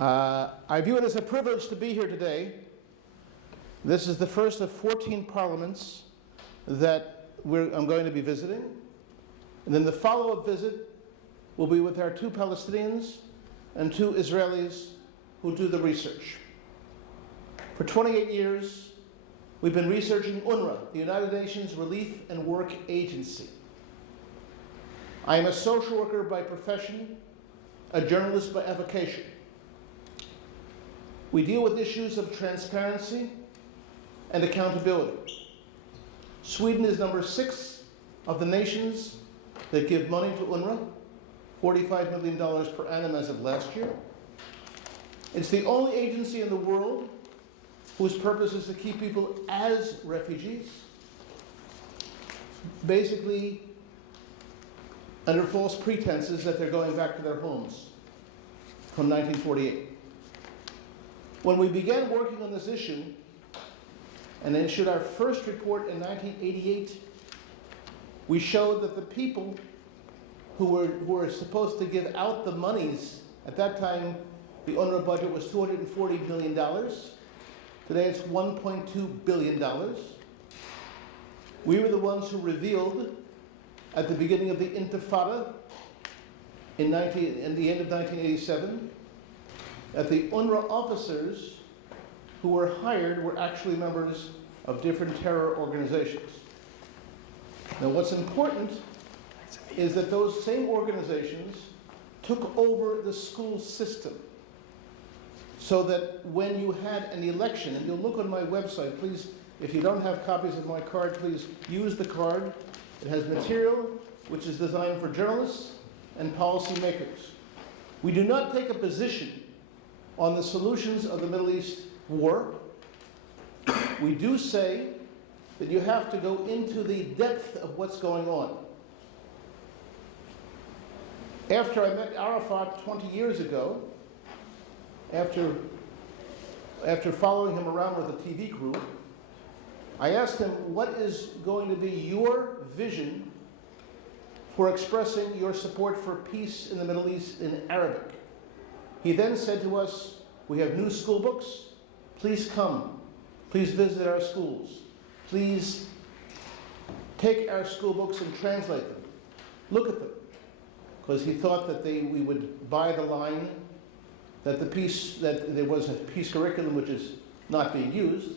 I view it as a privilege to be here today. This is the first of 14 parliaments that I'm going to be visiting. And then the follow-up visit will be with our 2 Palestinians and 2 Israelis who do the research. For 28 years, we've been researching UNRWA, the United Nations Relief and Work Agency. I am a social worker by profession, a journalist by avocation. We deal with issues of transparency and accountability. Sweden is number 6 of the nations that give money to UNRWA, $45 million per annum as of last year. It's the only agency in the world whose purpose is to keep people as refugees, basically under false pretenses that they're going back to their homes from 1948. When we began working on this issue and issued our first report in 1988, we showed that the people who were supposed to give out the monies, at that time the UNRWA budget was $240 million. Today it's $1.2 billion. We were the ones who revealed at the beginning of the Intifada in the end of 1987 that the UNRWA officers who were hired were actually members of different terror organizations. Now what's important is that those same organizations took over the school system, so that when you had an election, and you'll look on my website, please, if you don't have copies of my card, please use the card. It has material which is designed for journalists and policymakers. We do not take a position on the solutions of the Middle East war. We do say that you have to go into the depth of what's going on. After I met Arafat 20 years ago, after following him around with a TV crew, I asked him, what is going to be your vision for expressing your support for peace in the Middle East in Arabic? He then said to us, we have new school books. Please come. Please visit our schools. Please take our school books and translate them. Look at them. Because he thought that we would buy the line that there was a peace curriculum which is not being used.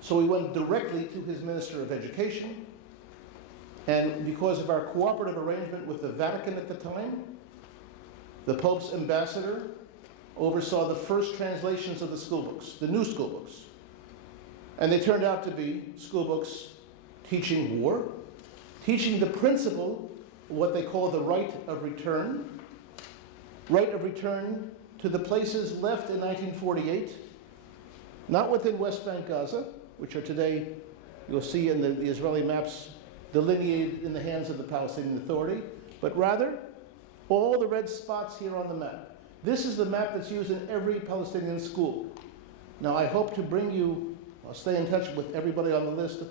So we went directly to his Minister of Education, and because of our cooperative arrangement with the Vatican at the time, the Pope's ambassador oversaw the first translations of the school books, the new school books. And they turned out to be school books teaching war, teaching the principle of what they call the right of return to the places left in 1948, not within West Bank Gaza, which are today, you'll see in the Israeli maps, delineated in the hands of the Palestinian Authority, but rather all the red spots here on the map. This is the map that's used in every Palestinian school. Now I hope to bring you, I'll stay in touch with everybody on the list.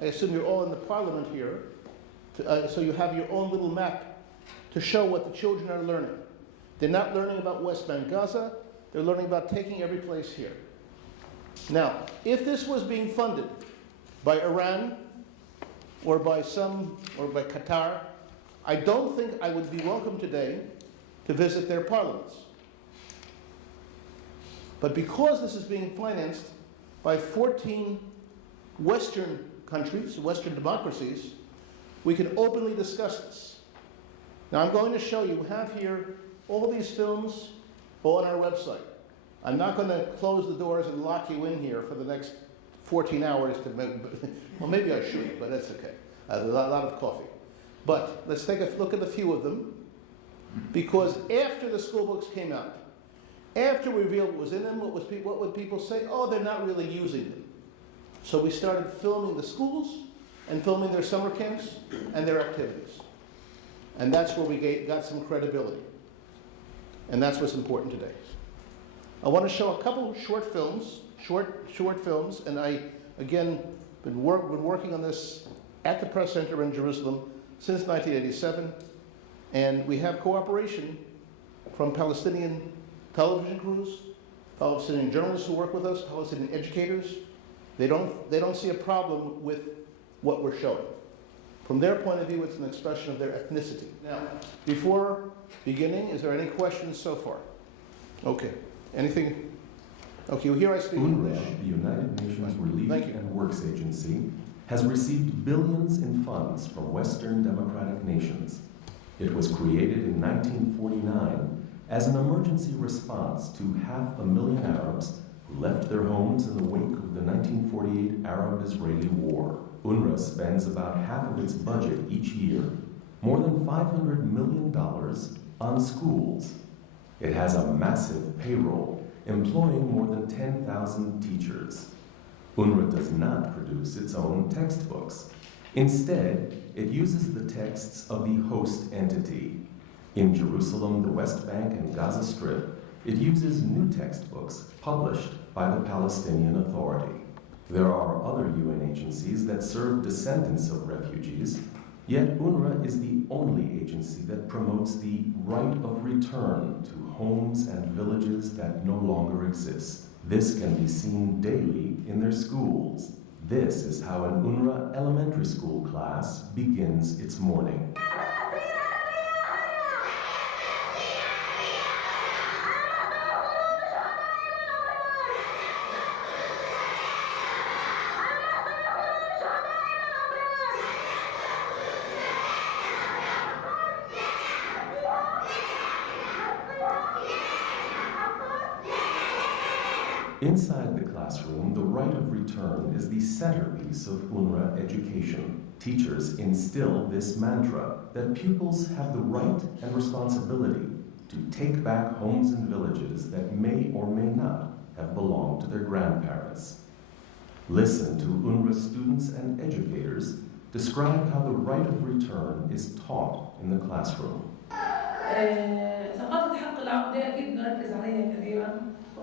I assume you're all in the parliament here, so you have your own little map to show what the children are learning. They're not learning about West Bank Gaza, they're learning about taking every place here. Now, if this was being funded by Iran or by Qatar, I don't think I would be welcome today to visit their parliaments. But because this is being financed by 14 Western countries, Western democracies, we can openly discuss this. Now I'm going to show you, we have here all these films on our website. I'm not going to close the doors and lock you in here for the next 14 hours to make, well maybe I should, but that's okay. A lot of coffee. But let's take a look at a few of them, because after the school books came out, after we revealed what was in them, what would people say? Oh, they're not really using them. So we started filming the schools and filming their summer camps and their activities. And that's where we got some credibility. And that's what's important today. I want to show a couple short films, and I, again, been working on this at the Press Center in Jerusalem since 1987, and we have cooperation from Palestinian television crews, Palestinian journalists who work with us, Palestinian educators. They don't see a problem with what we're showing. From their point of view, it's an expression of their ethnicity. Now, before beginning, is there any questions so far? Okay. Anything? Okay, well, here I speak English. UNRWA, the United Nations Relief and Works Agency, has received billions in funds from Western democratic nations. It was created in 1949 as an emergency response to 500,000 Arabs who left their homes in the wake of the 1948 Arab-Israeli War. UNRWA spends about half of its budget each year, more than $500 million, on schools. It has a massive payroll, employing more than 10,000 teachers. UNRWA does not produce its own textbooks. Instead, it uses the texts of the host entity. In Jerusalem, the West Bank, and Gaza Strip, it uses new textbooks published by the Palestinian Authority. There are other UN agencies that serve descendants of refugees, yet UNRWA is the only agency that promotes the right of return to homes and villages that no longer exist. This can be seen daily in their schools. This is how an UNRWA elementary school class begins its morning. Inside the classroom, the right of return is the centerpiece of UNRWA education. Teachers instill this mantra that pupils have the right and responsibility to take back homes and villages that may or may not have belonged to their grandparents. Listen to UNRWA students and educators describe how the right of return is taught in the classroom. ثقافة حق العودة أكيد نركز عليها كثيرا،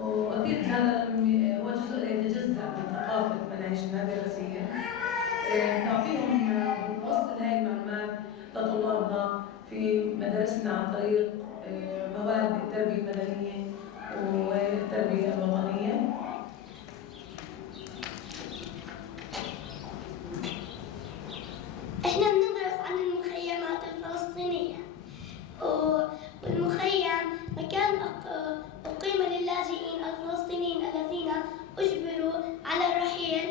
وأكيد هذا هو جزء لا يتجزأ من ثقافة مناهجنا الدراسية. نعطيهم نوصل هاي المعلومات لطلابنا في مدارسنا عن طريق مواد التربية المدنية والتربية الوطنية. احنا بندرس عن المخيمات الفلسطينية، والمخيم مكان أقيم للاجئين الفلسطينيين الذين أجبروا على الرحيل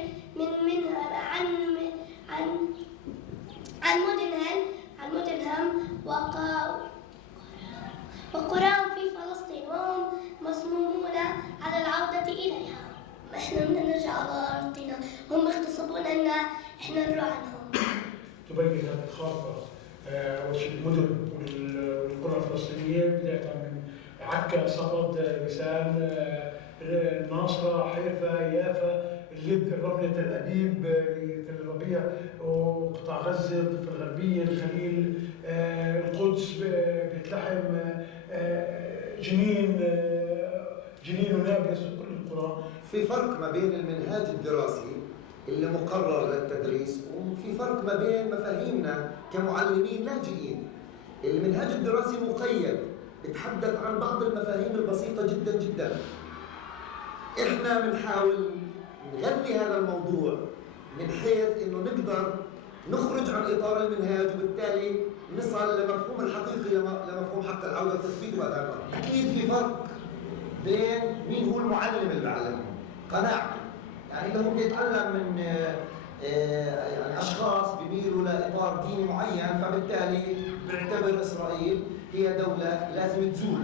عن مدنهم وقراهم في فلسطين، وهم مصممون على العودة إليها. احنا بدنا نرجع على أرضنا، هم اغتصبونا إن احنا نروح عنهم. تبين هذه الخارطة المدن والقرى الفلسطينية بداية من عكا، صفد، لسان، الناصرة، حيفا، يافا، اللد، الرملة، تل أبيب، تل الربيع، وقطاع غزة، الضفة الغربية، الخليل، القدس، بيت لحم، جنين ونابلس، وكل القرى. في فرق ما بين المنهاج الدراسي اللي مقرر للتدريس، وفي فرق ما بين مفاهيمنا كمعلمين لاجئين. المنهاج الدراسي مقيد، يتحدث عن بعض المفاهيم البسيطة جدا جدا. احنا بنحاول نغذي هذا الموضوع من حيث انه نقدر نخرج عن اطار المنهاج، وبالتالي نصل لمفهوم الحقيقي لمفهوم حق العودة وتثبيته بهذا الأمر. اكيد في فرق بين مين هو المعلم اللي بيعلمه، قناعته، يعني اللي هو بيتعلم من يعني اشخاص بيميلوا لاطار ديني معين، فبالتالي بيعتبر اسرائيل هي دوله لازم تزول.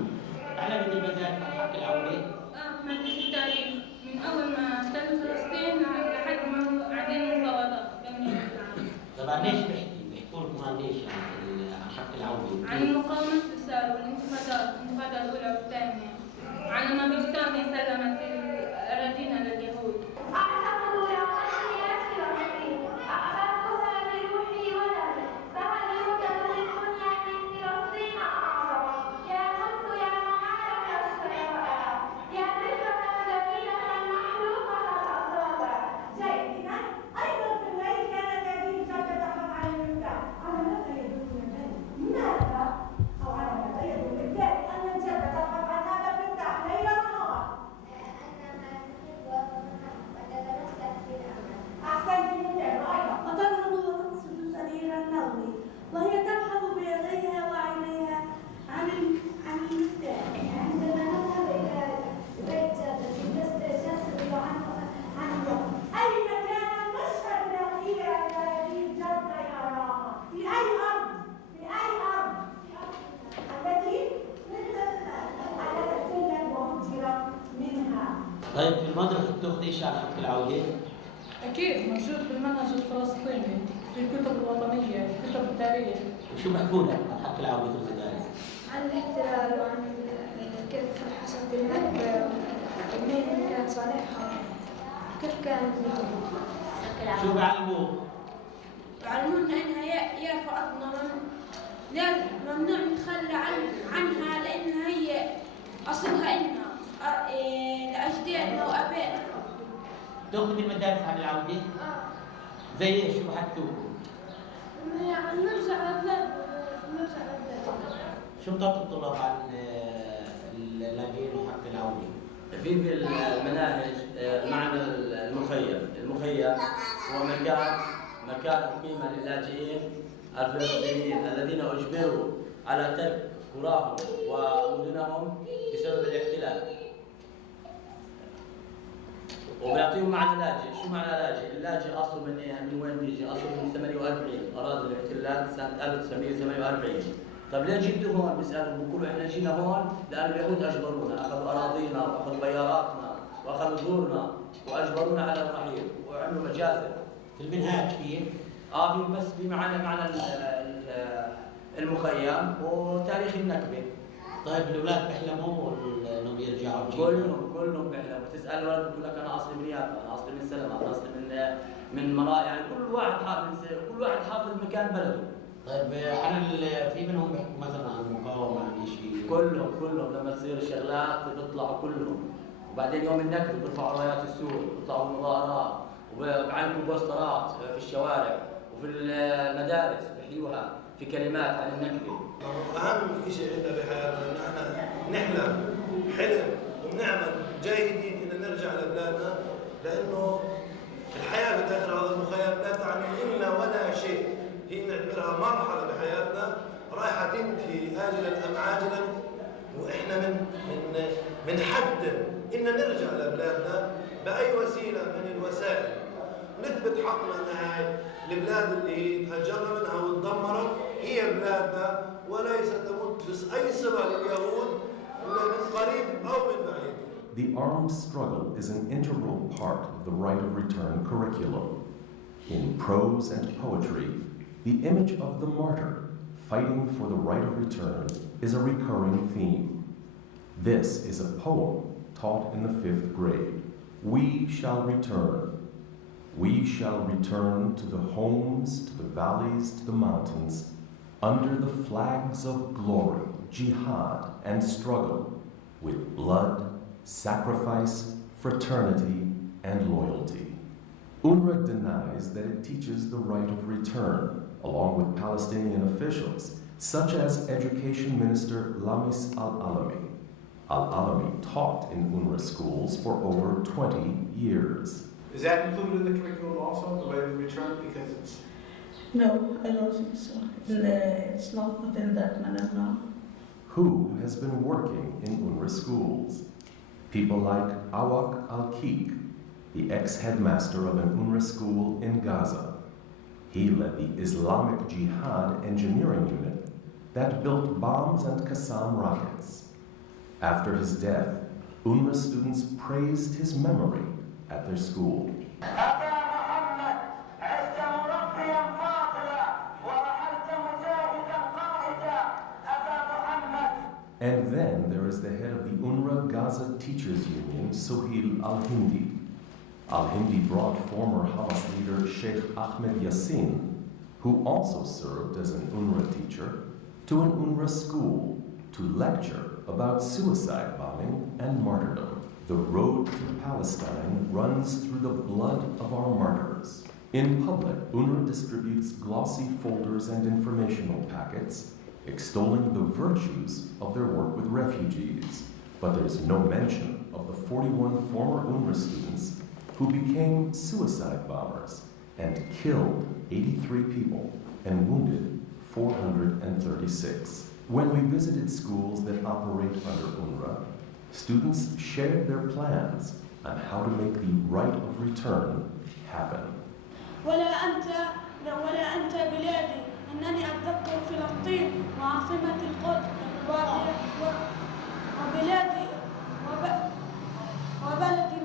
انا بدي بدال حق العوده. مادة التاريخ من اول ما احتلوا فلسطين لحد ما قاعدين مفاوضات بين العالم. طبعا ليش بيحكوا لكم عن ليش عن حق العوده؟ عن المقاومة الثار والانتفاضات، الانتفاضة الأولى والثانية، عن لما بريطانيا سلمت الأراضينا لليهود. أو على ما يدل بالذات أن الجدة تبحث عن هذا طيب في المدرسة بتاخذي شيء عن حق العودة؟ أكيد موجود بالمنهج الفلسطيني، في الكتب الوطنية، كتب التاريخ. وشو بحكوا لك عن حق العودة في المدارس؟ عن الاحتلال وعن كيف حصلت النكبة ومين كان صانعها كيف كانت النكبة. شو بيعلموك؟ يعلمونا انها يا فأطمة ممنوع نتخلى عنها لانها هي اصلها إلنا لاجدادنا وابائنا. تاخذوا بالمدارس عن العودة؟ زي ايش؟ شو بحكوكم؟ يعني نرجع لبلادنا. شو بتعطوا الطلاب عن اللاجئين وحق العودة؟ في المناهج معنى المخيم هو مكان أقيم للاجئين الفلسطينيين الذين أجبروا على ترك قراهم ومدنهم بسبب الاحتلال. وبيعطيهم معنى لاجئ، شو معنى لاجئ؟ اللاجئ أصله من إيه؟ من وين بيجي؟ أصله من 48 أراضي الاحتلال سنة 1948. طيب ليه جيتوا هون؟ بيسألوا بيقولوا احنا جينا هون لأن اليهود أجبرونا، أخذوا أراضينا وأخذوا بياراتنا وأخذوا دورنا وأجبرونا على الرحيل وعملوا مجازر. في المنهاج فيه؟ في بس في معنى المخيم وتاريخ النكبة. طيب الأولاد بيحلموا إنهم يرجعوا؟ كلهم بيحلموا، تسأل ولد بيقول لك أنا أصلي من يافا، أنا أصلي من سلمة، أنا أصلي من مناطق، يعني كل واحد حافظ مكان بلده. طيب في منهم بيحكوا مثلا عن المقاومة عن شيء؟ كلهم لما تصير الشغلات بيطلعوا كلهم، وبعدين يوم النكبة بيرفعوا رايات السور، بيطلعوا مظاهرات وبيعلقوا بوسترات في الشوارع وفي المدارس بيحيوها في كلمات عن النكبة. أهم شيء عندنا بحياتنا إن احنا نحلم حلم ونعمل جاهدين إن نرجع لبلادنا، لأنه الحياة في داخل هذا المخيم لا تعني إلا ولا شيء، هي نعتبرها مرحلة بحياتنا رايحة تنتهي آجلا أم عاجلا، وإحنا بنحدد إن نرجع لبلادنا بأي وسيلة من الوسائل، نثبت حقنا أن هاي البلاد اللي هجرنا منها وتدمرت هي بلادنا وليست تمت أي صلة لليهود إلا من قريب أو من بعيد. The armed struggle is an integral part of the right of return curriculum. In prose and poetry, the image of the martyr fighting for the right of return is a recurring theme. This is a poem taught in the 5th grade. We shall return. We shall return to the homes, to the valleys, to the mountains, under the flags of glory, jihad, and struggle, with blood, sacrifice, fraternity, and loyalty. UNRWA denies that it teaches the right of return, along with Palestinian officials, such as Education Minister Lamis Al-Alami. Al-Alami taught in UNRWA schools for over 20 years. Is that included in the curriculum also, the right of return? Because it's... No, I don't think so. It's not within that manner, no. Who has been working in UNRWA schools? People like Awak Al-Kik, the ex-headmaster of an UNRWA school in Gaza. He led the Islamic Jihad engineering unit that built bombs and Qassam rockets. After his death, UNRWA students praised his memory at their school. And then there is the head of the UNRWA Gaza Teachers Union, Sohail Al-Hindi. Al-Hindi brought former Hamas leader Sheikh Ahmed Yassin, who also served as an UNRWA teacher, to an UNRWA school to lecture about suicide bombing and martyrdom. The road to Palestine runs through the blood of our martyrs. In public, UNRWA distributes glossy folders and informational packets extolling the virtues of their work with refugees. But there's no mention of the 41 former UNRWA students who became suicide bombers and killed 83 people and wounded 436. When we visited schools that operate under UNRWA, students shared their plans on how to make the right of return happen. ولا أنت بلادي أنني أتذكر فلسطين وعاصمة القدس وبلادي وبلدي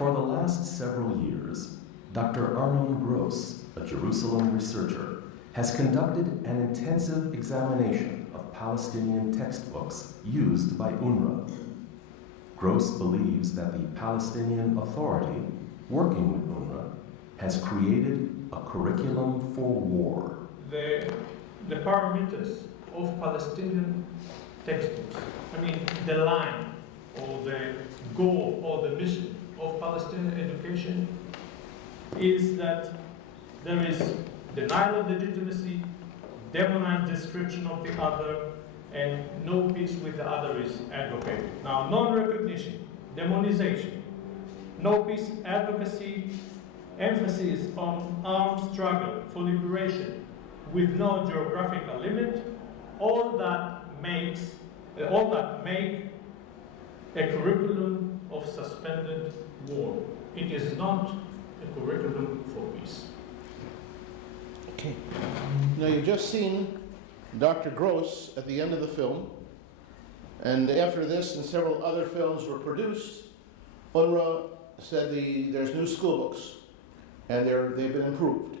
For the last several years, Dr. Arnon Gross, a Jerusalem researcher, has conducted an intensive examination of Palestinian textbooks used by UNRWA. Gross believes that the Palestinian Authority, working with UNRWA, has created a curriculum for war. The parameters of Palestinian textbooks, I mean the line or the goal or the mission of Palestinian education is that there is denial of legitimacy, demonized description of the other, and no peace with the other is advocated. Now, non-recognition, demonization, no peace advocacy, emphasis on armed struggle for liberation with no geographical limit, all that make a curriculum of suspended war. It is not a curriculum for peace. Okay. Now you've just seen Dr. Gross at the end of the film, and after this and several other films were produced, UNRWA said there's new school books, and they've been improved.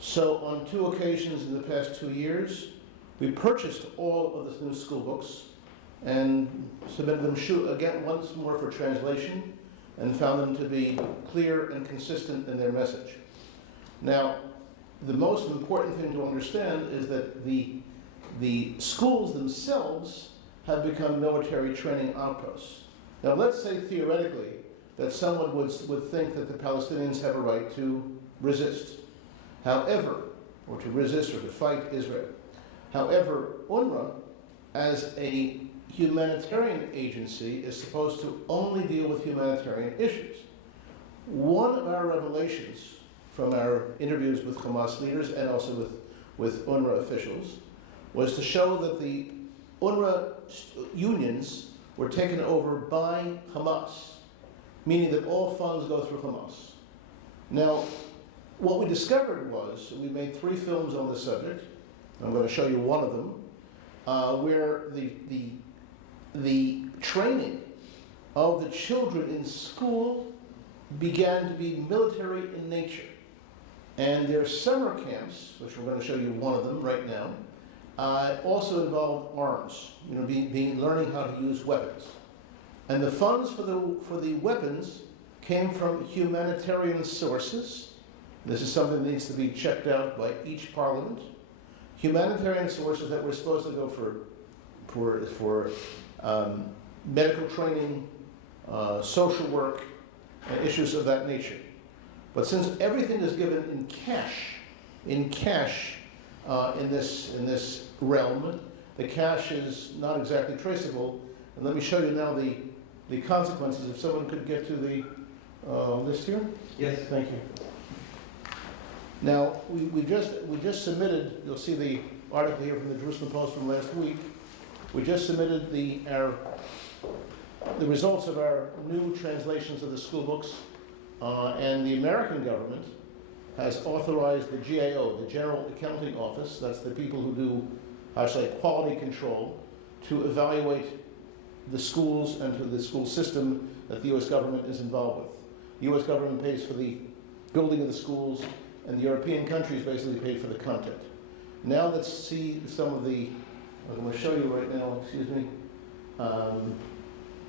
So on 2 occasions in the past 2 years, we purchased all of the new school books and submitted them again once more for translation, and found them to be clear and consistent in their message. Now, the most important thing to understand is that the schools themselves have become military training outposts. Now, let's say theoretically that someone would think that the Palestinians have a right to resist. However, or to resist or to fight Israel. However, UNRWA, as a humanitarian agency, is supposed to only deal with humanitarian issues. One of our revelations from our interviews with Hamas leaders and also with UNRWA officials was to show that the UNRWA unions were taken over by Hamas, meaning that all funds go through Hamas. Now, what we discovered was, we made 3 films on this subject. I'm going to show you one of them, where the training of the children in school began to be military in nature. And their summer camps, which we're going to show you one of them right now, also involved arms, learning how to use weapons. And the funds for the weapons came from humanitarian sources. This is something that needs to be checked out by each parliament. Humanitarian sources that were supposed to go for medical training, social work, and issues of that nature. But since everything is given in cash in this realm, the cash is not exactly traceable. And let me show you now the consequences. If someone could get to the list here. Yes. Thank you. Now, we just submitted, you'll see the article here from the Jerusalem Post from last week. We just submitted the results of our new translations of the school books, and the American government has authorized the GAO, the General Accounting Office, that's the people who do, quality control, to evaluate the schools and to the school system that the U.S. government is involved with. The U.S. government pays for the building of the schools, and the European countries basically pay for the content. Now let's see some of the, I'm going to show you right now, excuse me.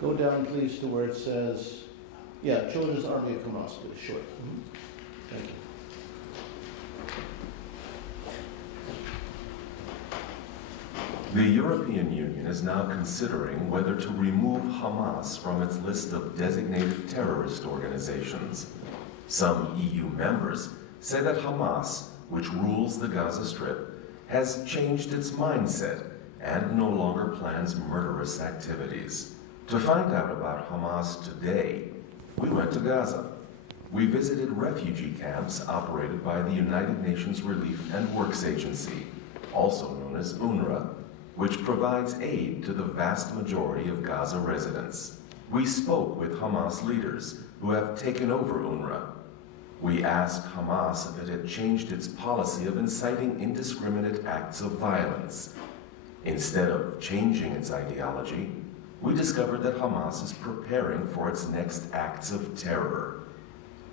Go down please to where it says, Children's Army of Hamas, please, short. Thank you. The European Union is now considering whether to remove Hamas from its list of designated terrorist organizations. Some EU members say that Hamas, which rules the Gaza Strip, has changed its mindset and no longer plans murderous activities. To find out about Hamas today, we went to Gaza. We visited refugee camps operated by the United Nations Relief and Works Agency, also known as UNRWA, which provides aid to the vast majority of Gaza residents. We spoke with Hamas leaders who have taken over UNRWA. We asked Hamas if it had changed its policy of inciting indiscriminate acts of violence. Instead of changing its ideology, we discovered that Hamas is preparing for its next acts of terror.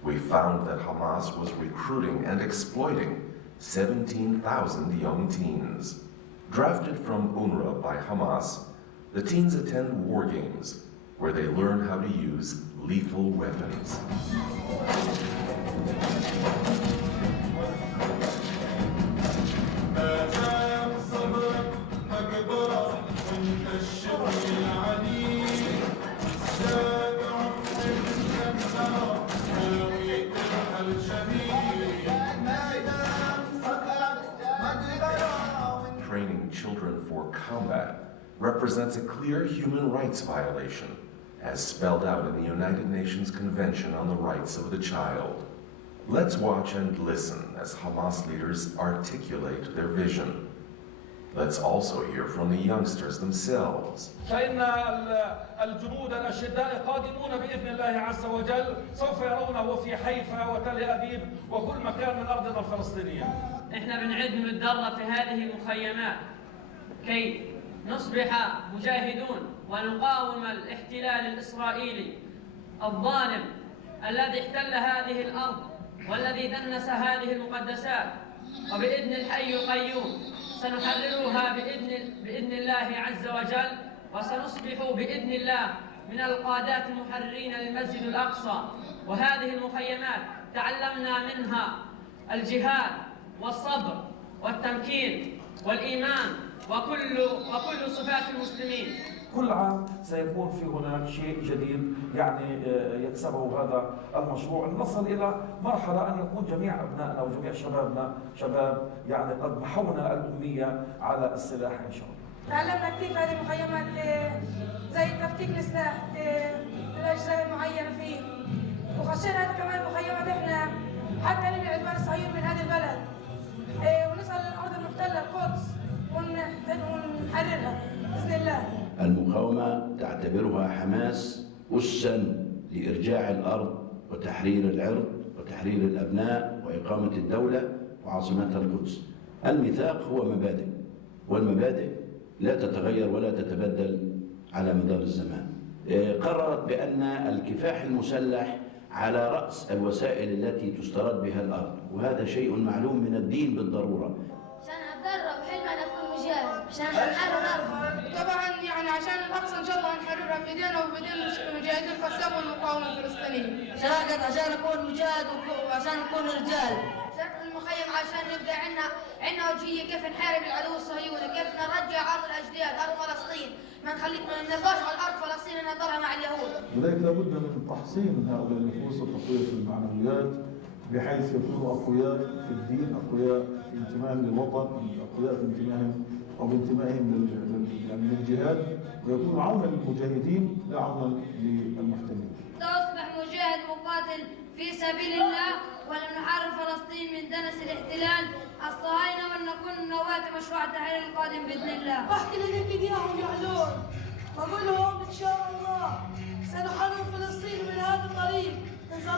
We found that Hamas was recruiting and exploiting 17,000 young teens. Drafted from UNRWA by Hamas, the teens attend war games where they learn how to use lethal weapons. Training children for combat represents a clear human rights violation, as spelled out in the United Nations Convention on the Rights of the Child. Let's watch and listen as Hamas leaders articulate their vision. Let's also hear from the youngsters themselves. فإن الجنود الأشداء قادمون بإذن الله عز وجل سوف يرونه في حيفا وتل أبيب وكل مكان من أرضنا الفلسطينية. احنا بنعد ونتدرب في هذه المخيمات كي نصبح مجاهدون ونقاوم الاحتلال الإسرائيلي الظالم الذي احتل هذه الأرض والذي دنس هذه المقدسات، وبإذن الحي القيوم سنحررها بإذن الله عز وجل، وسنصبح بإذن الله من القادات المحررين للمسجد الأقصى. وهذه المخيمات تعلمنا منها الجهاد والصبر والتمكين والإيمان وكل صفات المسلمين. كل عام سيكون في هناك شيء جديد يعني يكسبه هذا المشروع، نصل إلى مرحلة أن يكون جميع أبنائنا وجميع شبابنا شباب يعني قد محونا الأمية على السلاح إن شاء الله. تعلمنا كثير في هذه المخيمات زي تفكيك السلاح الأجزاء المعينة فيه، وخشينا كمان مخيمات إحنا حتى ننهي العدوان الصهيوني من هذه البلد ونسأل الأرض المحتلة القدس ونحررها بإذن الله. المقاومة تعتبرها حماس أساً لإرجاع الأرض وتحرير العرض وتحرير الأبناء وإقامة الدولة وعاصمتها القدس. الميثاق هو مبادئ، والمبادئ لا تتغير ولا تتبدل على مدار الزمان. قررت بأن الكفاح المسلح على رأس الوسائل التي تسترد بها الأرض، وهذا شيء معلوم من الدين بالضرورة. عشان أتدرب حلم أن أكون مجاهد عشان نحرر الأرض. طبعا يعني عشان الأقصى إن شاء الله نحررها بإيدينا وبإيدين المجاهدين القسام والمقاومة الفلسطينية. عشان أكون مجاهد وعشان نكون رجال. المخيم عشان نبقى عندنا وجهية كيف نحارب العدو الصهيوني، كيف نرجع أرض الأجداد أرض فلسطين، ما نرضاش على الأرض فلسطين نضلها مع اليهود. لذلك لابد من تحصين هؤلاء النفوس وتقوية المعنويات بحيث يكونوا أقوياء في الدين، أقوياء في انتمائهم للوطن، أقوياء في انتمائهم أو بانتمائهم للجهاد، ويكونوا عونا للمجاهدين لا عونا للمحتلين. سأصبح مجاهد مقاتل في سبيل الله ولنحرر فلسطين من دنس الاحتلال الصهاينة ولنكون نواة مشروع التحرير القادم بإذن الله. بحكي لليك إياهم يعلون بقول لهم إن شاء الله سنحرر فلسطين من هذا الطريق، إذا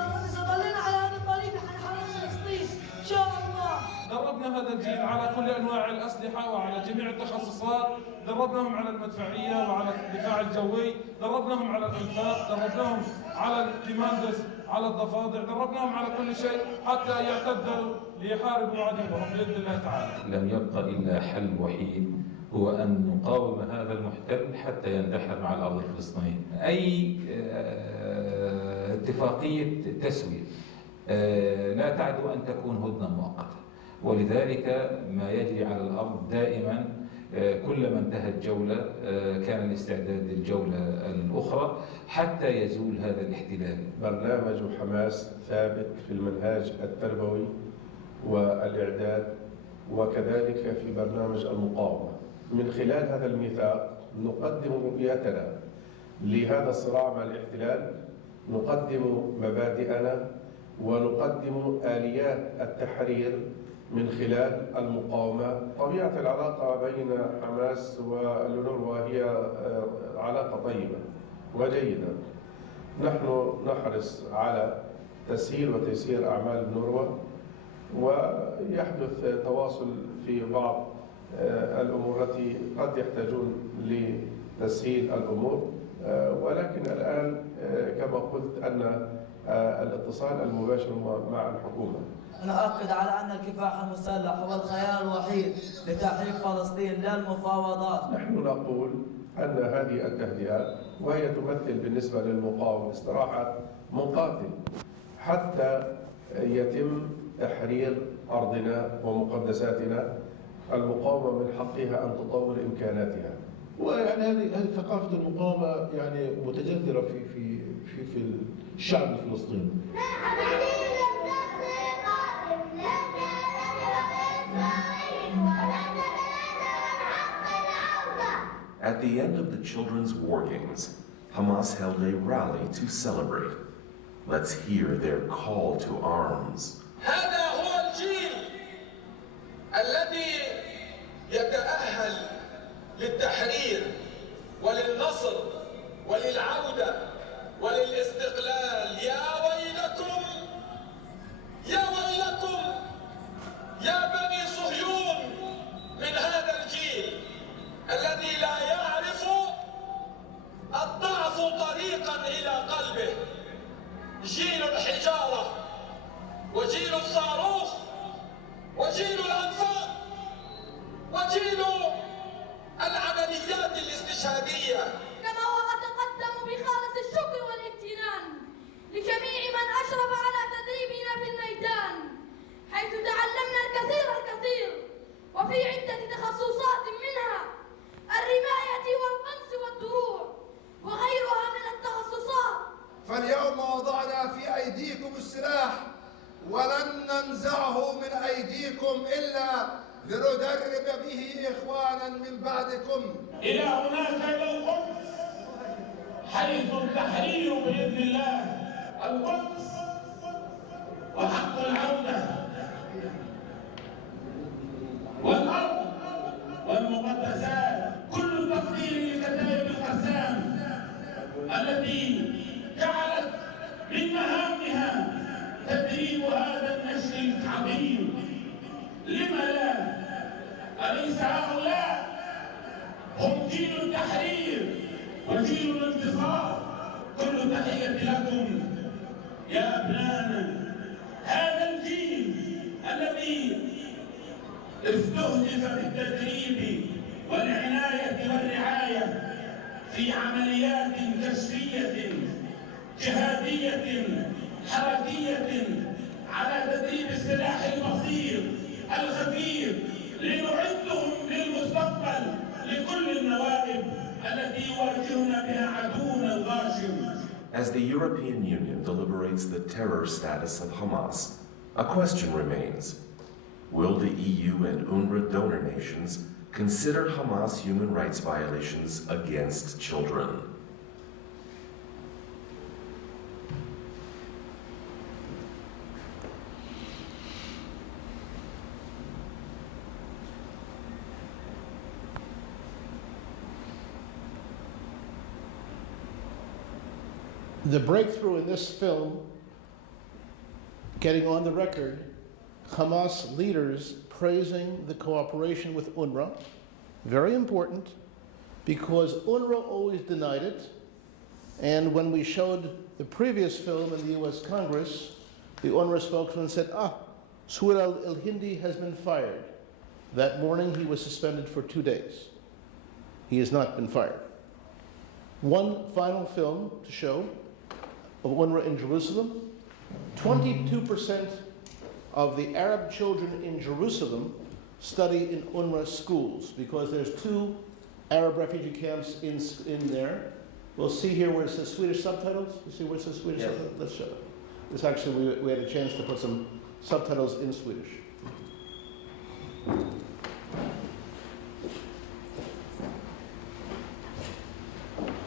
ضلينا على هذا الطريق حنحرر فلسطين إن شاء الله. دربنا هذا الجيل على كل أنواع الأسلحة وعلى جميع التخصصات، دربناهم على المدفعية وعلى الدفاع الجوي، دربناهم على الإنفاق، دربناهم على الكماندس، على الضفادع، دربناهم على كل شيء حتى يعتدوا ليحاربوا عدوهم بإذن الله تعالى. لم يبقى إلا حل وحيد هو أن نقاوم هذا المحتل حتى يندحر مع الأرض الفلسطينية. أي اتفاقية تسوية لا تعدو أن تكون هدنة مؤقتة، ولذلك ما يجري على الأرض دائما كلما انتهت جولة كان الاستعداد للجولة الأخرى حتى يزول هذا الاحتلال. برنامج حماس ثابت في المنهاج التربوي والإعداد وكذلك في برنامج المقاومة. من خلال هذا الميثاق نقدم رؤيتنا لهذا الصراع مع الاحتلال، نقدم مبادئنا ونقدم آليات التحرير من خلال المقاومة. طبيعة العلاقة بين حماس واليونروا هي علاقة طيبة وجيدة. نحن نحرص على تسهيل وتيسير أعمال اليونروا، ويحدث تواصل في بعض الأمور التي قد يحتاجون تسهيل الأمور. ولكن الآن كما قلت أن الاتصال المباشر مع الحكومة. أنا أؤكد على أن الكفاح المسلح هو الخيار الوحيد لتحرير فلسطين لا المفاوضات. نحن نقول أن هذه التهدئات وهي تمثل بالنسبة للمقاوم استراحة مقاتل حتى يتم تحرير أرضنا ومقدساتنا. المقاومة من حقها أن تطور إمكاناتها. ويعني هذه ثقافة المقاومة يعني متجذرة في الشعب الفلسطيني. At the end of the Children's War Games, Hamas held a rally to celebrate. Let's hear their call to arms. هذا هو الجيل الذي يتأهل للتحرير وللنصر وللعودة وللاستقلال. يا ويلكم يا ويلكم يا بني صهيون من هذا الجيل الذي لا يعرف الضعف طريقا إلى قلبه. جيل الحجارة وجيل الصاروخ وجيل الأنفاق وجيل العمليات الاستشهادية. كما وأتقدم بخالص الشكر والامتنان لجميع من أشرف على تدريبنا في الميدان، حيث تعلمنا الكثير وفي عدة تخصصات منها الرماية والقنص والدروع وغيرها من التخصصات. فاليوم وضعنا في أيديكم السلاح ولن ننزعه من أيديكم إلا لندرب به إخوانا من بعدكم. إلى هناك إلى القدس، حيث التحرير بإذن الله. القدس وحق العودة والأرض والمقدسات. كل تقدير لكتائب القسام التي جعلت من مهامها تدريب هذا النسل العظيم. لم لا؟ أليس هؤلاء هم جيل التحرير وجيل الانتصار؟ كل تحية لكم يا أبنانا. هذا الجيل الذي استهدف بالتدريب والعناية والرعاية في عمليات كشفية جهادية حركية على تدريب السلاح البسيط الخفيف لنعدهم للمستقبل لكل النوائب التي يواجهنا بها عدونا الغاشم. As the European Union deliberates the terror status of Hamas, a question remains. Will the EU and UNRWA donor nations consider Hamas human rights violations against children? The breakthrough in this film, getting on the record, Hamas leaders praising the cooperation with UNRWA, very important, because UNRWA always denied it, and when we showed the previous film in the US Congress, the UNRWA spokesman said, Suhail al-Hindi has been fired. That morning he was suspended for 2 days. He has not been fired. One final film to show of UNRWA in Jerusalem. 22% of the Arab children in Jerusalem study in UNRWA schools because there's 2 Arab refugee camps in there. We'll see here where it says Swedish subtitles. You see where it says Swedish subtitles? Let's show it. This actually, we had a chance to put some subtitles in Swedish.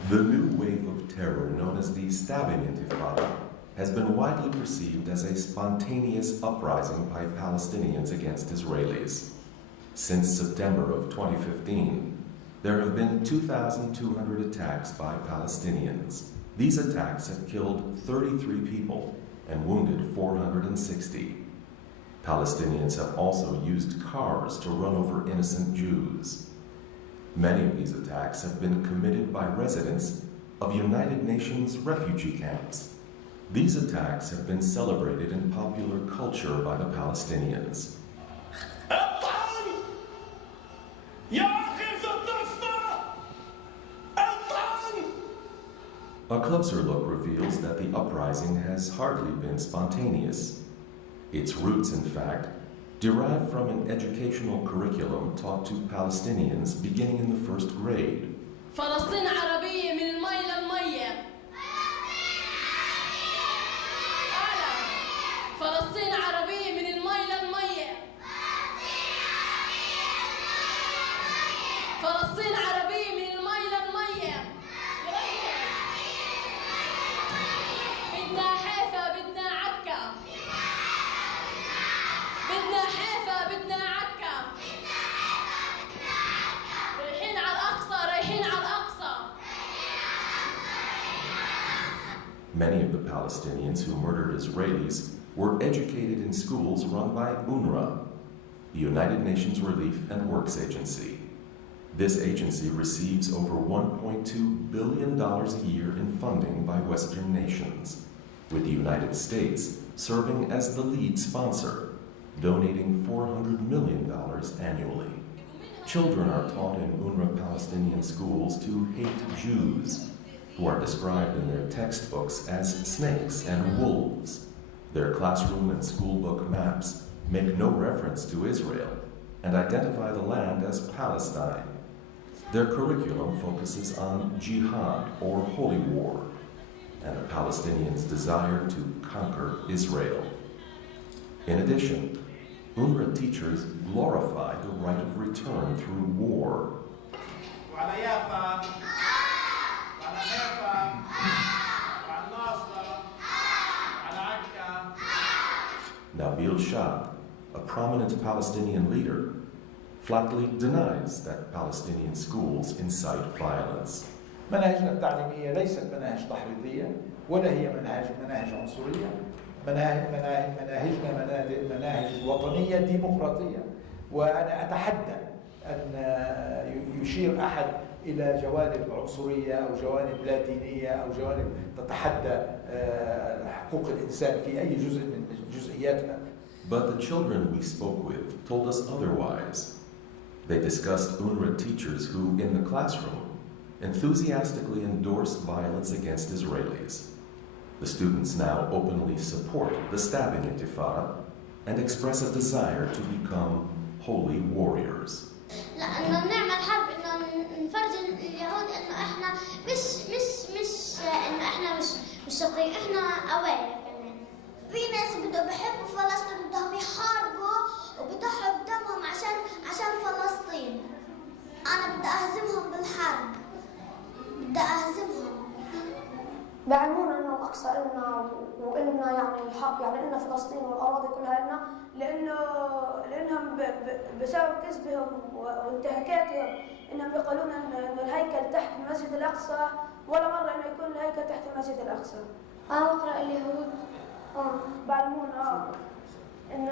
The new wave of terror known as the stabbing intifada has been widely perceived as a spontaneous uprising by Palestinians against Israelis. Since September of 2015, there have been 2,200 attacks by Palestinians. These attacks have killed 33 people and wounded 460. Palestinians have also used cars to run over innocent Jews. Many of these attacks have been committed by residents of United Nations refugee camps. These attacks have been celebrated in popular culture by the Palestinians. A closer look reveals that the uprising has hardly been spontaneous. Its roots, in fact, derive from an educational curriculum taught to Palestinians beginning in the first grade. فلسطين عربية من المي للمية. فلسطين عربية من المي للمية. فلسطين عربية من المي للمية. بدنا حيفا بدنا عكا. بدنا حيفا بدنا عكا. رايحين على الأقصى رايحين على الأقصى. Many of the Palestinians who murdered Israelis were educated in schools run by UNRWA, the United Nations Relief and Works Agency. This agency receives over $1.2 billion a year in funding by Western nations, with the United States serving as the lead sponsor, donating $400 million annually. Children are taught in UNRWA Palestinian schools to hate Jews, who are described in their textbooks as snakes and wolves. Their classroom and schoolbook maps make no reference to Israel and identify the land as Palestine. Their curriculum focuses on jihad or holy war and the Palestinians' desire to conquer Israel. In addition, UNRWA teachers glorify the right of return through war. Nabil Shah, a prominent Palestinian leader, flatly denies that Palestinian schools incite violence. مناهجنا التعليمية ليست مناهج تحريضية ولا هي مناهج عنصرية. مناهجنا مناهج وطنية ديمقراطية، وأنا أتحدى أن يشير أحد إلى جوانب عنصرية أو جوانب لا دينية أو جوانب تتحدى حقوق الإنسان في أي جزء من جزئياتنا. But the children we spoke with told us otherwise. They discussed UNRWA teachers who, in the classroom, enthusiastically endorsed violence against Israelis. The students now openly support the stabbing intifada and express a desire to become holy warriors. لأنه نعمل حرب إنه نفرج اليهود إنه إحنا مش إنه إحنا مش شقيق، إحنا أوائل كمان. في ناس بدهم بيحبوا فلسطين بدهم يحاربوا وبيضحوا بدمهم عشان فلسطين. أنا بدي أهزمهم بالحرب. بدي أهزمهم. بيعلمونا انه الاقصى إلنا وإلنا يعني الحق، يعني إلنا فلسطين والاراضي كلها إلنا، لانهم بسبب كذبهم وانتهاكاتهم انهم يقولون ان الهيكل تحت المسجد الاقصى، ولا مره انه يكون الهيكل تحت المسجد الاقصى. انا بقرا اليهود بعلمونا ان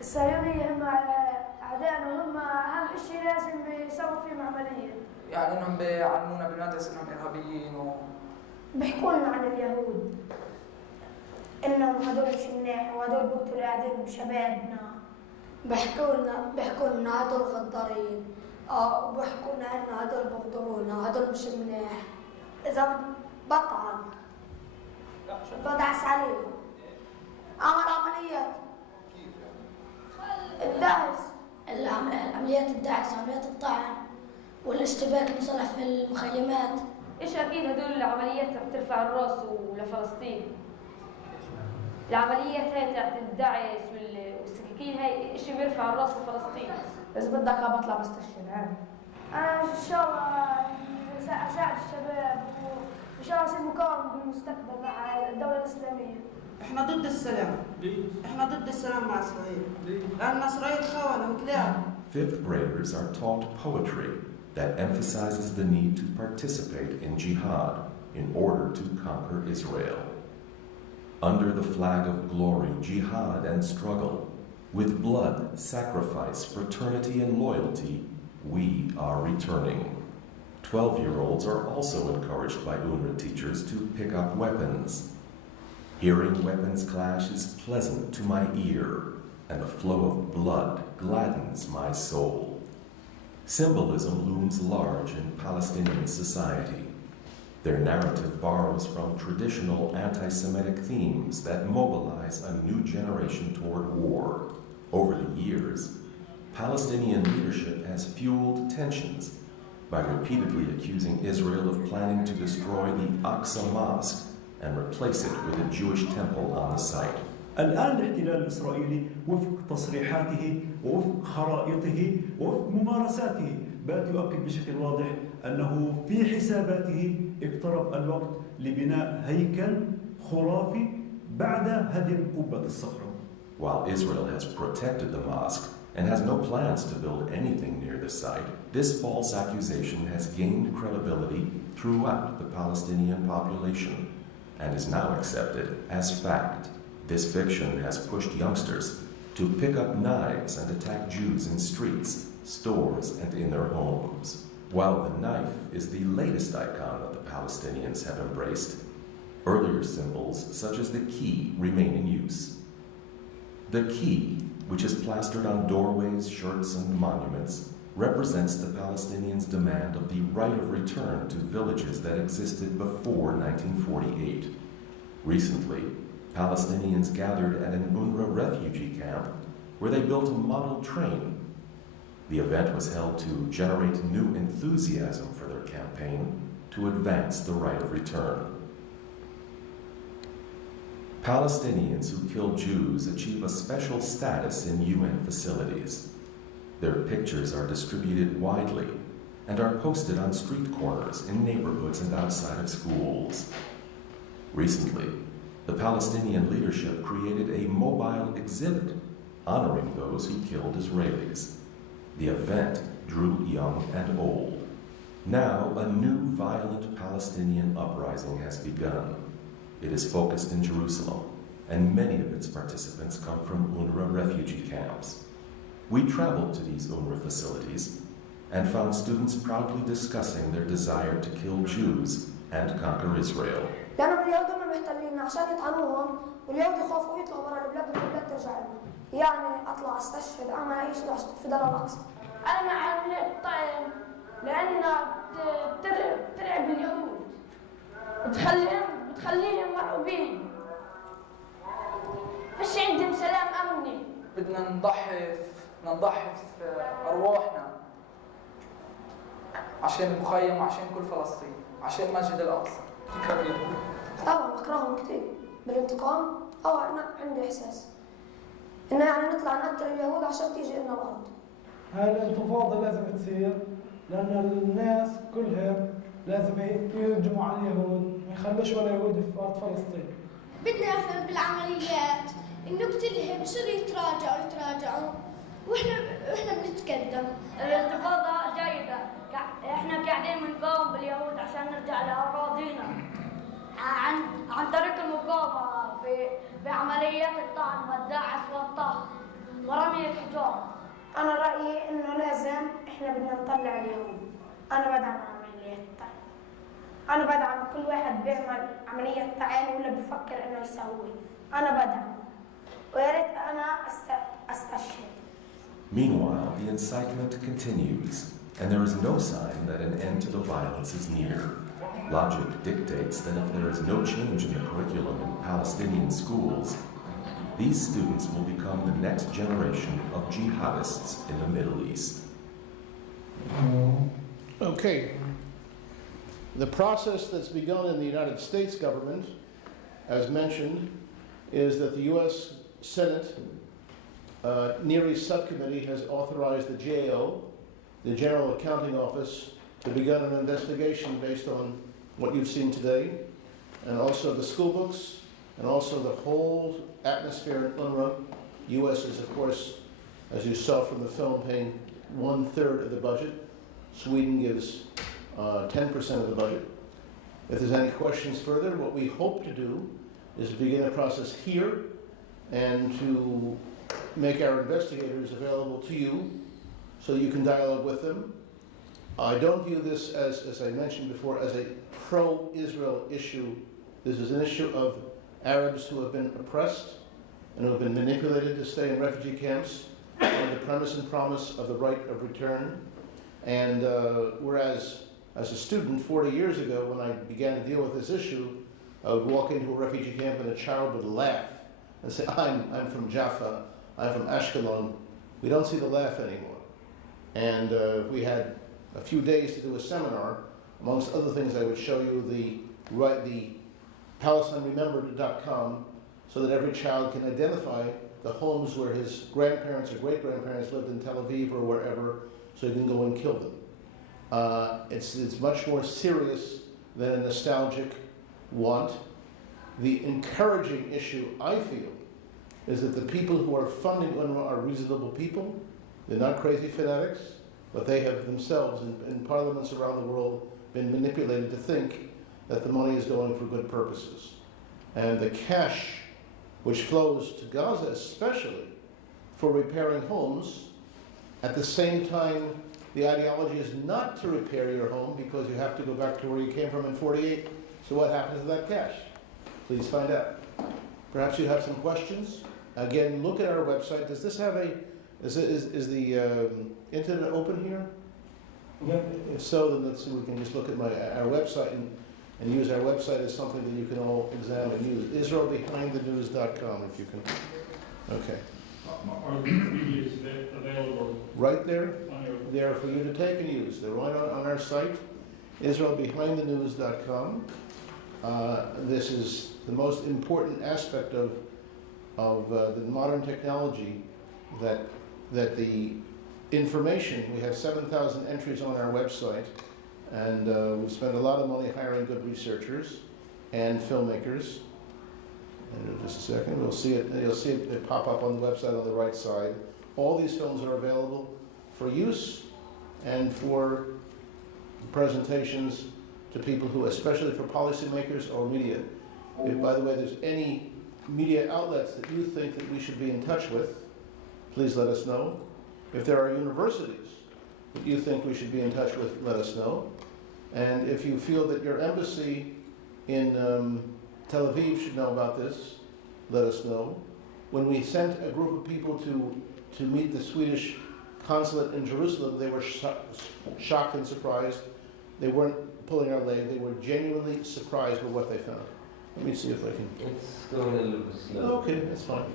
الصهيونيه هم اعدائنا وهم اهم شيء لازم يسووا فيهم عمليه. يعني انهم بيعلمونا بالمدرسه انهم ارهابيين بيحكوا لنا عن اليهود انهم هدول مش منيح وهدول بيقتلوا قاعدين بشبابنا. بيحكوا لنا هدول غدارين، وبيحكوا لنا انه هدول بغدرونا هدول مش منيح. اذا بطعن بدعس عليهم، عمل عمليات الدعس، عمليات الدعس، عمليات الطعن والاشتباك المسلح في المخيمات. ايش اكيد هدول العمليات رح ترفع الراس لفلسطين. العمليات هاي تاعت الدعس والسكاكين هاي شيء بيرفع الراس لفلسطين. بس بدك بطلع مستشفى عام. انا ان شاء الله اساعد الشباب وان شاء الله اصير مقاوم بالمستقبل مع الدولة الإسلامية. احنا ضد السلام. احنا ضد السلام مع اسرائيل. لأن اسرائيل خونة وكلاب. Fifth graders are taught poetry that emphasizes the need to participate in jihad in order to conquer Israel. Under the flag of glory, jihad, and struggle, With blood, sacrifice, fraternity, and loyalty, we are returning. 12-year-olds are also encouraged by UNRWA teachers to pick up weapons. Hearing weapons clash is pleasant to my ear, and the flow of blood gladdens my soul. Symbolism looms large in Palestinian society. Their narrative borrows from traditional anti-Semitic themes that mobilize a new generation toward war. Over the years, Palestinian leadership has fueled tensions by repeatedly accusing Israel of planning to destroy the Aqsa Mosque and replace it with a Jewish temple on the site. الآن الاحتلال الإسرائيلي وفق تصريحاته ووفق خرائطه ووفق ممارساته بات يؤكد بشكل واضح أنه في حساباته اقترب الوقت لبناء هيكل خرافي بعد هدم قبة الصخرة. While Israel has protected the mosque and has no plans to build anything near the site, this false accusation has gained credibility throughout the Palestinian population and is now accepted as fact. This fiction has pushed youngsters to pick up knives and attack Jews in streets, stores, and in their homes. While the knife is the latest icon that the Palestinians have embraced, earlier symbols such as the key remain in use. The key, which is plastered on doorways, shirts, and monuments, represents the Palestinians' demand of the right of return to villages that existed before 1948. Recently, Palestinians gathered at an UNRWA refugee camp where they built a model train. The event was held to generate new enthusiasm for their campaign to advance the right of return. Palestinians who kill Jews achieve a special status in UN facilities. Their pictures are distributed widely and are posted on street corners, in neighborhoods, and outside of schools. Recently, the Palestinian leadership created a mobile exhibit honoring those who killed Israelis. The event drew young and old. Now, a new violent Palestinian uprising has begun. It is focused in Jerusalem, and many of its participants come from UNRWA refugee camps. We traveled to these UNRWA facilities and found students proudly discussing their desire to kill Jews and conquer Israel. لأن اليهود هم محتلين عشان يطعنوهم واليهود يخافوا يطلعوا برا البلاد والبلاد ترجع لنا. يعني أطلع أستشهد أما أعيش في دار الأقصى. أنا مع عملية الطعن لأنها بترعب اليهود بتخليهم مرعوبين. فيش عندهم سلام أمني. بدنا نضحي في أرواحنا عشان المخيم وعشان كل فلسطين عشان مسجد الأقصى. طبعا بكرههم كثير بالانتقام. أنا عندي إحساس إنه يعني نطلع نقتل اليهود عشان تيجي لنا الأرض. هاي الانتفاضة لازم تصير لأن الناس كلهم لازم يهجموا على اليهود ما يخلوش ولا يهودي في أرض فلسطين. بدنا نفهم بالعمليات نقتلهم بصيروا يتراجعوا واحنا بنتقدم. الانتفاضة جيدة، احنا قاعدين بنقاوم باليهود عشان نرجع لأراضينا عن طريق المقاومة في عمليات الطعن والدعس والطخ ورمي الحجار. أنا رأيي إنه لازم إحنا بدنا نطلع اليهود. أنا بدعم عملية الطعن. أنا بدعم كل واحد بيعمل عملية طعن ولا بفكر إنه يسوي. أنا بدعم ويا ريت أنا أستشهد. Meanwhile, the incitement continues, and there is no sign that an end to the violence is near. Logic dictates that if there is no change in the curriculum in Palestinian schools, these students will become the next generation of jihadists in the Middle East. Okay. The process that's begun in the United States government, as mentioned, is that the U.S. Senate Near East Subcommittee has authorized the GAO, the General Accounting Office, to begin an investigation based on what you've seen today, and also the school books, and also the whole atmosphere in UNRWA. U.S. is, of course, as you saw from the film, paying 1/3 of the budget. Sweden gives 10% of the budget. If there's any questions further, what we hope to do is begin a process here and to make our investigators available to you so you can dialogue with them. I don't view this as I mentioned before, as a pro-Israel issue. This is an issue of Arabs who have been oppressed and who have been manipulated to stay in refugee camps on the premise and promise of the right of return. And whereas as a student 40 years ago, when I began to deal with this issue, I would walk into a refugee camp and a child would laugh and say, I'm from Jaffa, I'm from Ashkelon. We don't see the laugh anymore. And we had a few days to do a seminar. Amongst other things, I would show you the PalestineRemembered.com so that every child can identify the homes where his grandparents or great-grandparents lived in Tel Aviv or wherever, so he can go and kill them. It's much more serious than a nostalgic want. The encouraging issue, I feel, is that the people who are funding UNRWA are reasonable people. They're not crazy fanatics, but they have themselves, in parliaments around the world, been manipulated to think that the money is going for good purposes. And the cash which flows to Gaza especially for repairing homes, at the same time the ideology is not to repair your home because you have to go back to where you came from in 48. So what happens to that cash? Please find out. Perhaps you have some questions. Again, look at our website. Does this have a, is the internet open here? Yeah. If so, then let's see, we can just look at our website and use our website as something that you can all examine and use. IsraelBehindTheNews.com if you can. Okay. Are these videos available? Right there. There for you to take and use. They're right on our site, IsraelBehindTheNews.com. This is the most important aspect of the modern technology, that the information, we have 7,000 entries on our website, and we've spent a lot of money hiring good researchers and filmmakers. And in just a second, you'll see it pop up on the website on the right side. All these films are available for use and for presentations to people who, especially for policymakers or media. If, by the way, there's any media outlets that you think that we should be in touch with, please let us know. If there are universities that you think we should be in touch with, let us know. And if you feel that your embassy in Tel Aviv should know about this, let us know. When we sent a group of people to meet the Swedish consulate in Jerusalem, they were shocked and surprised. They weren't pulling our leg, they were genuinely surprised with what they found. Let me see if I can. It's going a little bit slow. Okay, that's fine.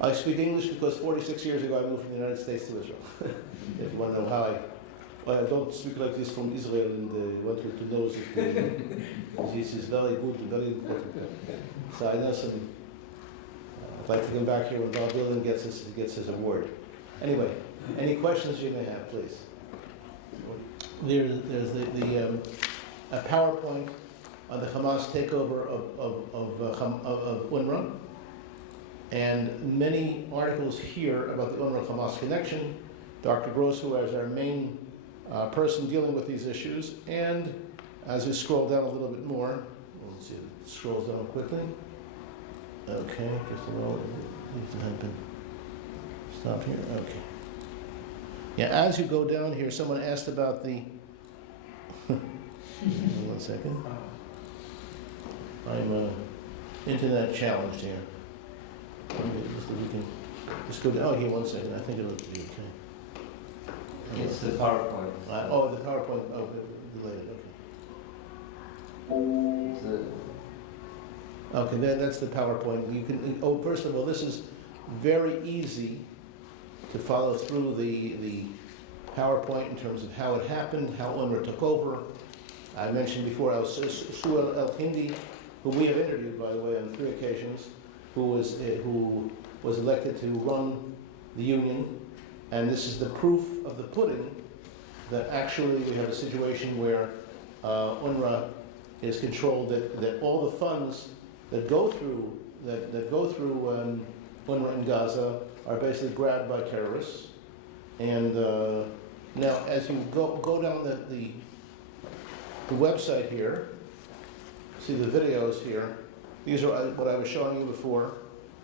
I speak English because 46 years ago I moved from the United States to Israel. If you want to know how I don't speak like this from Israel, and want you to know that this is very good and very important. So I know some. I'd like to come back here when Bob Dylan gets his award. Anyway, any questions you may have, please. There's a PowerPoint on the Hamas takeover of UNRWA, and many articles here about the UNRWA-Hamas connection. Dr. Gross, who is our main person dealing with these issues, and as we scroll down a little bit more, let's see if it scrolls down quickly. Okay, just a moment. Stop here. Okay. Yeah, as you go down here, someone asked about the. 1 second. I'm internet challenged here. We can just go down. Oh, here, 1 second. I think it'll be okay. It's the PowerPoint. The PowerPoint. Oh, delayed. Okay. Okay, that's the PowerPoint. You can. Oh, first of all, this is very easy to follow through the PowerPoint in terms of how it happened, how UNRWA took over. I mentioned before, Suel El-Hindi, who we have interviewed, by the way, on 3 occasions, who was elected to run the union. And this is the proof of the pudding that actually we have a situation where UNRWA is controlled, that all the funds that go through UNRWA in Gaza are basically grabbed by terrorists. And now, as you go down the website here, see the videos here. These are what I was showing you before.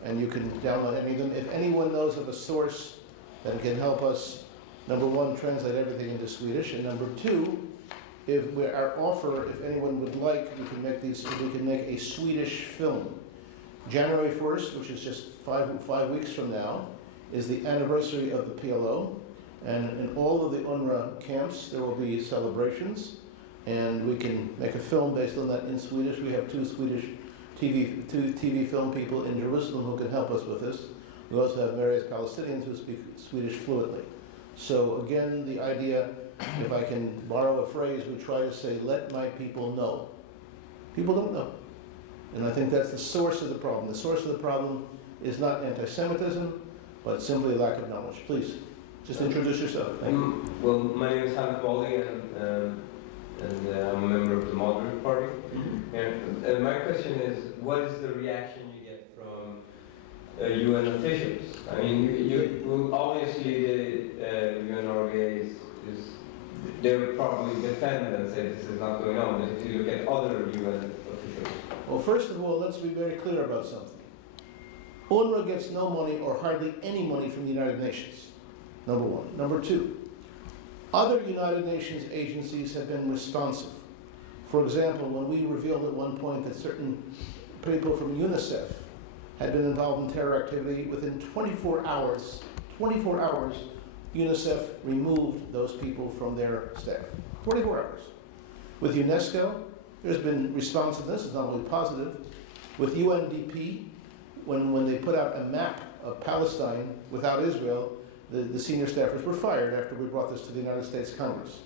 and you can download any of them. If anyone knows of a source that can help us, number one, translate everything into Swedish, and number two, our offer, if anyone would like, we can make a Swedish film. January 1st, which is just five weeks from now, is the anniversary of the PLO, and in all of the UNRWA camps there will be celebrations, and we can make a film based on that in Swedish. We have two TV film people in Jerusalem who can help us with this. We also have various Palestinians who speak Swedish fluently. So again, the idea, if I can borrow a phrase, we try to say, let my people know. People don't know. And I think that's the source of the problem. The source of the problem is not anti-Semitism, but simply lack of knowledge. Please, just introduce yourself. Thank you. Well, my name is Hanif Bali, and I'm a member of the Moderate Party. And my question is, what is the reaction you get from UN officials? I mean, obviously the UNRWA they would probably defend and say this is not going on, but if you look at other UN officials. Well, first of all, let's be very clear about something. UNRWA gets no money or hardly any money from the United Nations, number one. Number two, other United Nations agencies have been responsive. For example, when we revealed at one point that certain people from UNICEF had been involved in terror activity, within 24 hours, UNICEF removed those people from their staff. 24 hours. With UNESCO, there's been responsiveness, it's not only positive. With UNDP, when they put out a map of Palestine without Israel, the senior staffers were fired after we brought this to the United States Congress.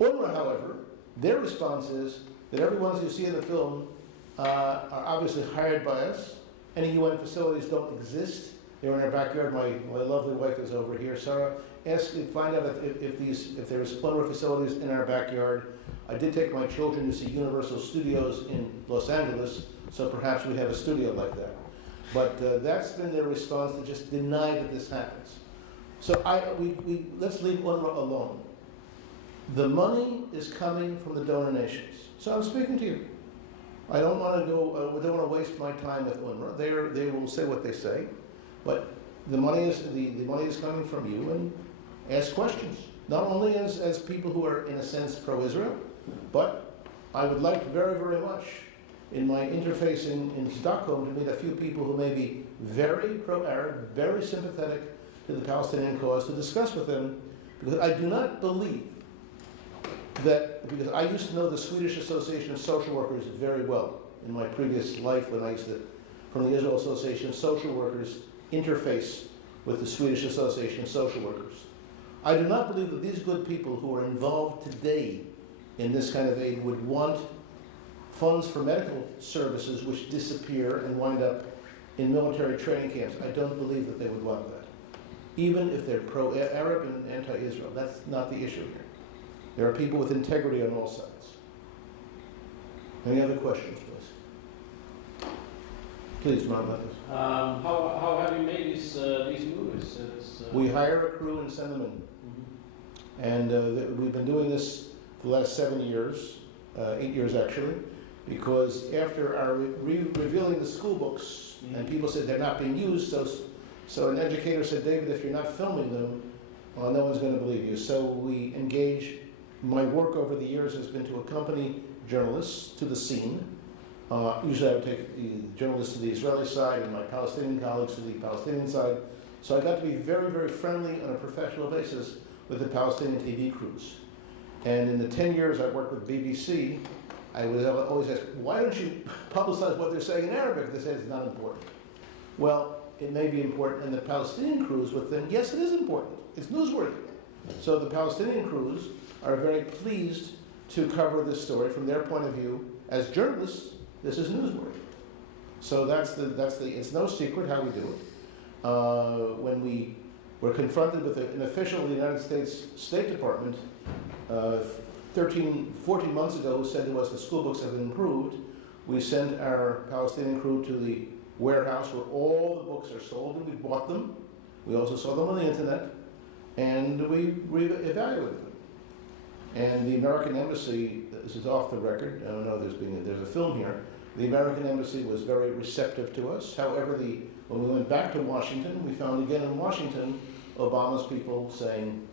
UNRWA, however, their response is that everyone you see in the film are obviously hired by us. Any UN facilities don't exist. They're in our backyard. My lovely wife is over here. Sarah, find out if there's UNRWA facilities in our backyard. I did take my children to see Universal Studios in Los Angeles, so perhaps we have a studio like that. But that's been their response, to just deny that this happens. So let's leave UNRWA alone. The money is coming from the donor nations. So I'm speaking to you. I don't want to waste my time with UNRWA. They will say what they say, but the money is coming from you, and ask questions. Not only as people who are in a sense pro-Israel, but I would like very, very much in my interface in Stockholm to meet a few people who may be very pro-Arab, very sympathetic to the Palestinian cause, to discuss with them, because I do not believe that, because I used to know the Swedish Association of Social Workers very well in my previous life when I used to, from the Israel Association of Social Workers, interface with the Swedish Association of Social Workers. I do not believe that these good people who are involved today in this kind of aid would want funds for medical services which disappear and wind up in military training camps. I don't believe that they would want that. Even if they're pro-Arab and anti-Israel, that's not the issue here. There are people with integrity on all sides. Any other questions, please? Please, Mark. How have you made these movies? We hire a crew and send them in. And we've been doing this for the last 7 years, 8 years actually, because after our revealing the school books, and people said they're not being used, so an educator said, David, if you're not filming them, well, no one's going to believe you. So we engage. My work over the years has been to accompany journalists to the scene. Usually I would take the journalists to the Israeli side and my Palestinian colleagues to the Palestinian side. So I got to be very, very friendly on a professional basis with the Palestinian TV crews. And in the 10 years I worked with BBC, I would always ask, why don't you publicize what they're saying in Arabic? They say it's not important. Well, it may be important, and the Palestinian crews would think, yes, it is important. It's newsworthy. So the Palestinian crews are very pleased to cover this story from their point of view. As journalists, this is newsworthy. So it's no secret how we do it. When we were confronted with an official of the United States State Department 14 months ago who said to us the school books have been improved, we sent our Palestinian crew to the warehouse where all the books are sold, and we bought them. We also saw them on the internet, and we evaluated them. And the American Embassy, this is off the record, I don't know, there's a film here, The American embassy was very receptive to us. However, when we went back to Washington, we found again in Washington, Obama's people saying,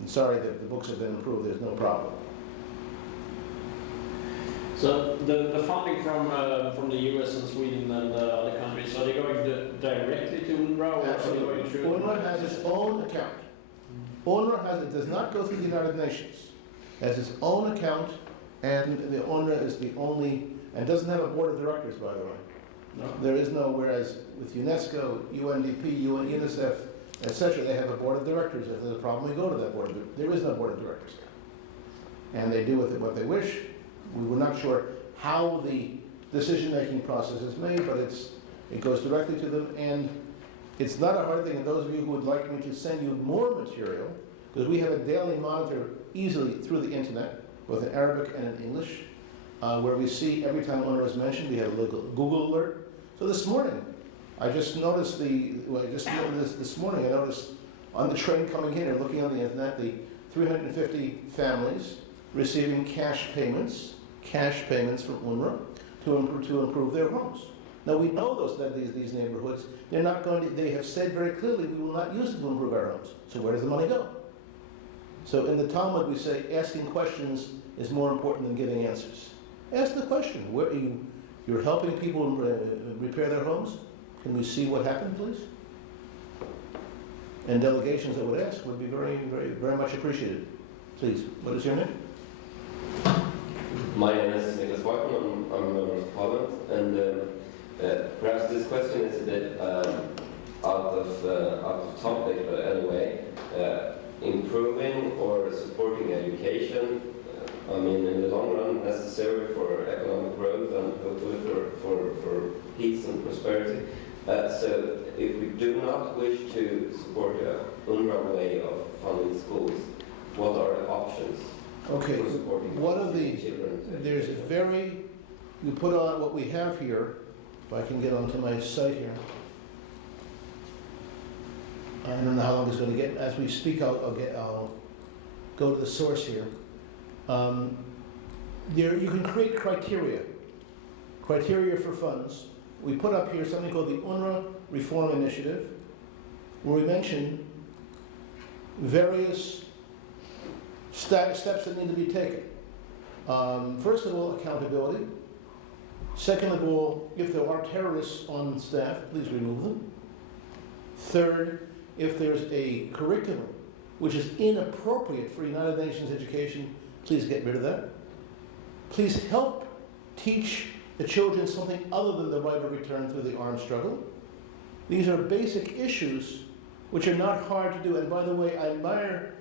I'm sorry that the books have been improved, there's no problem. So the funding from the US and Sweden and other countries, are they going directly to UNRWA? Or are they going through UNRWA has its own account. UNRWA it does not go through the United Nations. It has its own account, and the UNRWA is the only, and doesn't have a board of directors, by the way. No. There is no, whereas with UNESCO, UNDP, UNICEF, etc., they have a board of directors. If there's a problem, we go to that board. There is no board of directors. And they do with it what they wish. We were not sure how the decision-making process is made, but it goes directly to them, and it's not a hard thing. And those of you who would like me to send you more material, because we have a daily monitor easily through the internet, both in Arabic and in English, where we see every time UNRWA is mentioned, we have a little Google alert. So this morning, I just noticed this morning, I noticed on the train coming in and looking on the internet, the 350 families receiving cash payments from UNRWA to improve their homes. Now we know these neighborhoods, they're not going to, they have said very clearly, we will not use it to improve our homes. So where does the money go? So in the Talmud we say asking questions is more important than giving answers. Ask the question, where are you're helping people repair their homes? Can we see what happened, please? And delegations that would ask would be very, very, very much appreciated. Please, what is your name? My name is Nicholas Walkman. I'm a member of Parliament, and perhaps this question is a bit out of topic, but anyway, improving or supporting education. I mean, in the long run, necessary for economic growth and hopefully for peace and prosperity. So, if we do not wish to support an UNRWA way of funding schools, what are the options? Okay, one of the, there's a very, you put on what we have here, if I can get onto my site here. I don't know how long it's going to get. As we speak, I'll go to the source here. There, you can create criteria for funds. We put up here something called the UNRWA Reform Initiative, where we mention various steps that need to be taken. First of all, accountability. Second of all, if there are terrorists on staff, please remove them. Third, if there's a curriculum which is inappropriate for United Nations education, please get rid of that. Please help teach the children something other than the right of return through the armed struggle. These are basic issues which are not hard to do. And by the way, I admire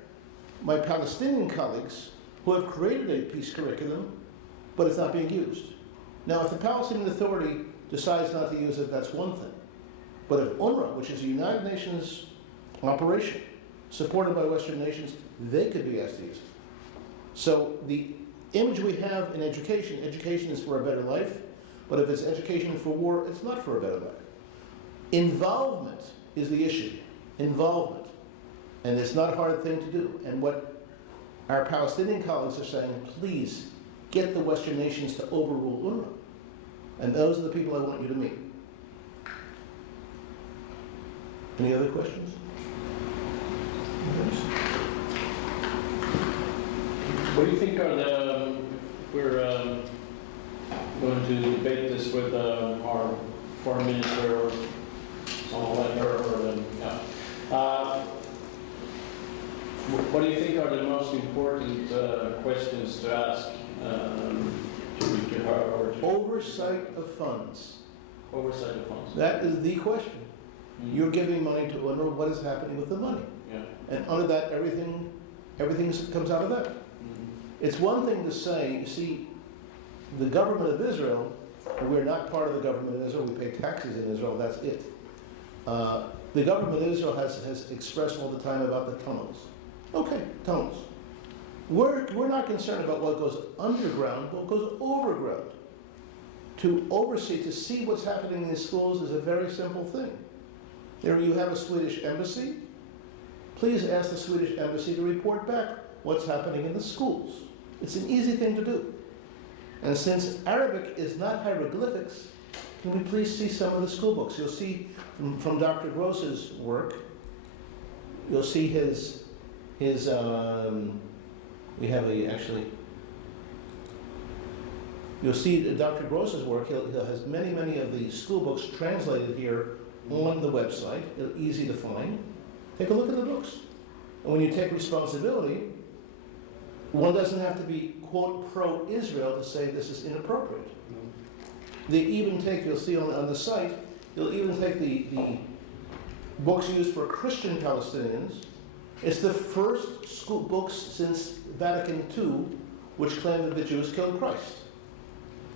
my Palestinian colleagues who have created a peace curriculum, but it's not being used. Now, if the Palestinian Authority decides not to use it, that's one thing. But if UNRWA, which is a United Nations operation, supported by Western nations, they could be asked to use it. So the image we have in education is for a better life, but if it's education for war, it's not for a better life. Involvement is the issue. Involvement. And it's not a hard thing to do. And what our Palestinian colleagues are saying, please get the Western nations to overrule UNRWA. And those are the people I want you to meet. Any other questions? What do you think are the, we're going to debate this with our foreign minister or someone like her, or what do you think are the most important questions to ask to her? Or to oversight of funds. Oversight of funds. That is the question. Mm-hmm. You're giving money to UNRWA, what is happening with the money? Yeah. And under that, everything comes out of that. Mm-hmm. It's one thing to say, you see, the government of Israel, and we're not part of the government of Israel, we pay taxes in Israel, that's it. The government of Israel has expressed all the time about the tunnels. Okay, tunnels. We're not concerned about what goes underground, what goes overground. To oversee, to see what's happening in these schools is a very simple thing. There you have a Swedish embassy. Please ask the Swedish embassy to report back what's happening in the schools. It's an easy thing to do. And since Arabic is not hieroglyphics, can we please see some of the school books? You'll see from Dr. Gross's work, you'll see his we have you'll see Dr. Gross's work. He has many of the school books translated here on the website. They're easy to find. Take a look at the books. And when you take responsibility, one doesn't have to be, quote, pro-Israel to say this is inappropriate. They even take, you'll see on the site, you'll even take the books used for Christian Palestinians. It's the first school books since Vatican II which claim that the Jews killed Christ.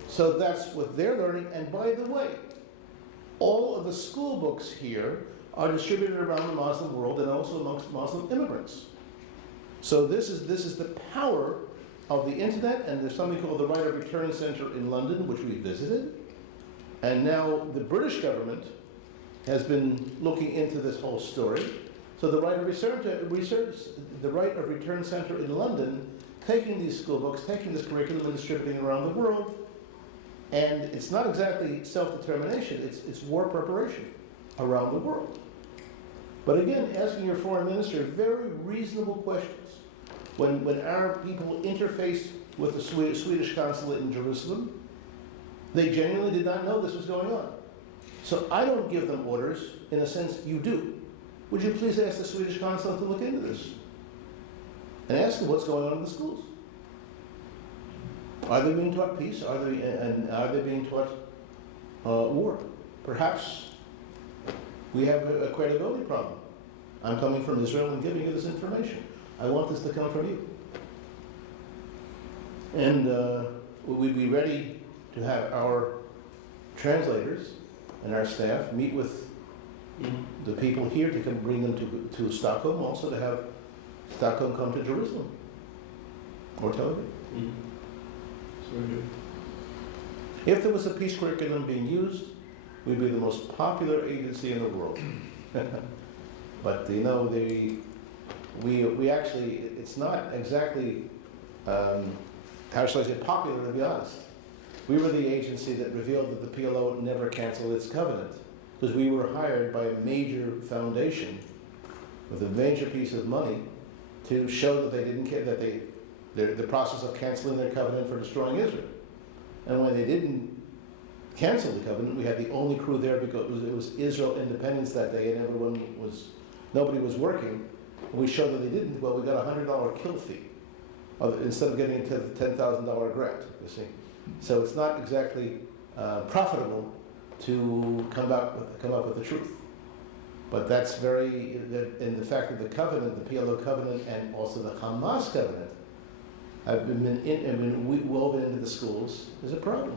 So that's what they're learning. And by the way, all of the school books here are distributed around the Muslim world and also amongst Muslim immigrants. So this is the power of the internet, and there's something called the Right of Return Center in London, which we visited. And now the British government has been looking into this whole story. So the Right of Return Center in London, taking these school books, taking this curriculum and distributing around the world. And it's not exactly self-determination, it's war preparation around the world. But again, asking your foreign minister very reasonable questions. When Arab people interfaced with the Swedish consulate in Jerusalem, they genuinely did not know this was going on. So I don't give them orders, in a sense you do. Would you please ask the Swedish consulate to look into this? And ask them what's going on in the schools. Are they being taught peace? Are they being taught war? Perhaps we have a credibility problem. I'm coming from Israel and giving you this information. I want this to come from you. And we'd be ready to have our translators and our staff meet with the people here to come bring them to Stockholm, also to have Stockholm come to Jerusalem or Tel Aviv. If there was a peace curriculum being used, we'd be the most popular agency in the world. But you know, we actually, it's not exactly, how shall I say, popular, to be honest. We were the agency that revealed that the PLO never canceled its covenant, because we were hired by a major foundation with a major piece of money to show that they didn't care, that the process of canceling their covenant for destroying Israel. And when they didn't cancel the covenant, we had the only crew there because it was Israel independence that day, and nobody was working. And we showed that they didn't. Well, we got a $100 kill fee instead of getting a $10,000 grant. You see, so it's not exactly profitable to come up with the truth. But that's and the fact that the covenant, the PLO covenant, and also the Hamas covenant have been woven into the schools is a problem.